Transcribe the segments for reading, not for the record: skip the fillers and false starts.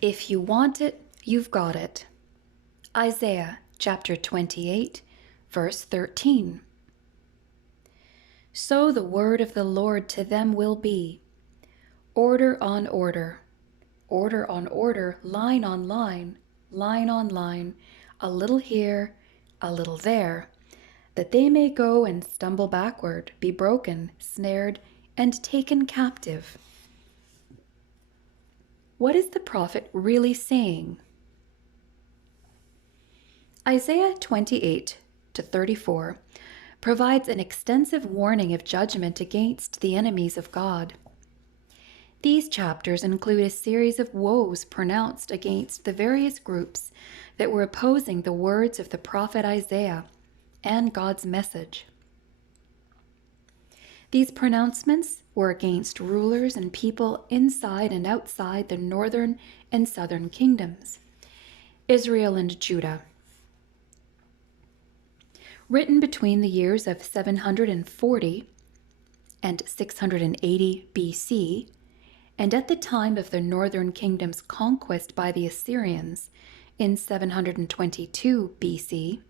If you want it, you've got it. Isaiah chapter 28, verse 13. So the word of the Lord to them will be, order on order, order on order, line on line, line on line, a little here, a little there, that they may go and stumble backward, be broken, snared, and taken captive. What is the prophet really saying? Isaiah 28 to 34 provides an extensive warning of judgment against the enemies of God. These chapters include a series of woes pronounced against the various groups that were opposing the words of the prophet Isaiah and God's message. These pronouncements were against rulers and people inside and outside the northern and southern kingdoms, Israel and Judah. Written between the years of 740 and 680 BC, and at the time of the northern kingdom's conquest by the Assyrians in 722 BC,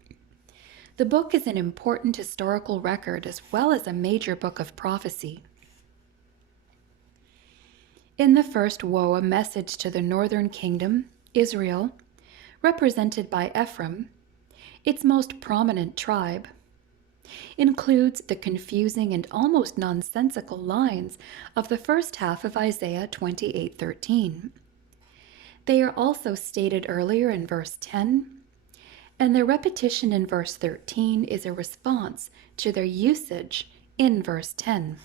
the book is an important historical record as well as a major book of prophecy. In the first woe, a message to the northern kingdom, Israel, represented by Ephraim, its most prominent tribe, includes the confusing and almost nonsensical lines of the first half of Isaiah 28:13. They are also stated earlier in verse 10, and their repetition in verse 13 is a response to their usage in verse 10.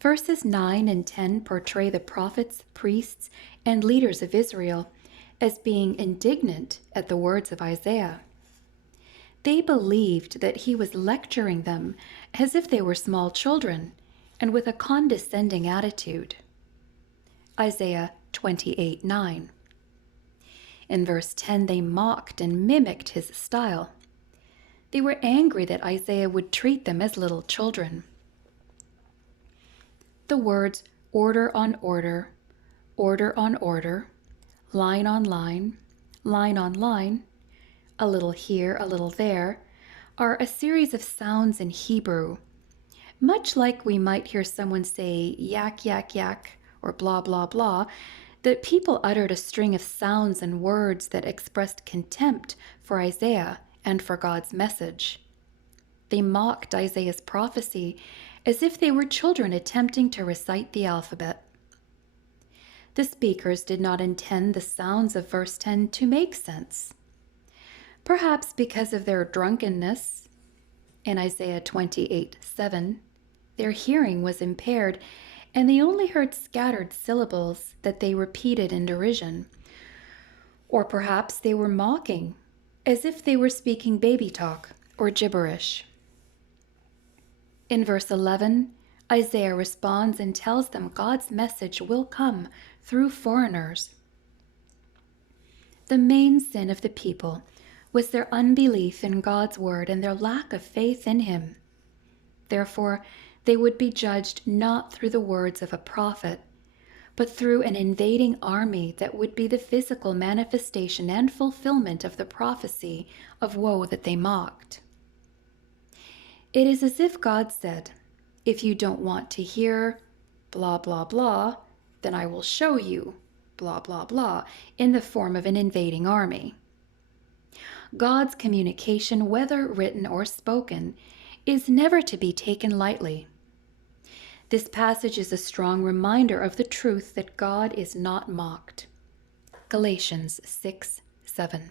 Verses 9 and 10 portray the prophets, priests, and leaders of Israel as being indignant at the words of Isaiah. They believed that he was lecturing them as if they were small children and with a condescending attitude. Isaiah 28:9. In verse 10, they mocked and mimicked his style. They were angry that Isaiah would treat them as little children. The words order on order, order on order, line on line, line on line, a little here, a little there, are a series of sounds in Hebrew, much like we might hear someone say yak, yak, yak, or blah, blah, blah, that people uttered a string of sounds and words that expressed contempt for Isaiah and for God's message. They mocked Isaiah's prophecy as if they were children attempting to recite the alphabet. The speakers did not intend the sounds of verse 10 to make sense. Perhaps because of their drunkenness, in Isaiah 28:7, their hearing was impaired, and they only heard scattered syllables that they repeated in derision. Or perhaps they were mocking, as if they were speaking baby talk or gibberish. In verse 11, Isaiah responds and tells them God's message will come through foreigners. The main sin of the people was their unbelief in God's word and their lack of faith in him. Therefore, they would be judged not through the words of a prophet, but through an invading army that would be the physical manifestation and fulfillment of the prophecy of woe that they mocked. It is as if God said, if you don't want to hear blah, blah, blah, then I will show you blah, blah, blah in the form of an invading army. God's communication, whether written or spoken, is never to be taken lightly. This passage is a strong reminder of the truth that God is not mocked. Galatians 6:7.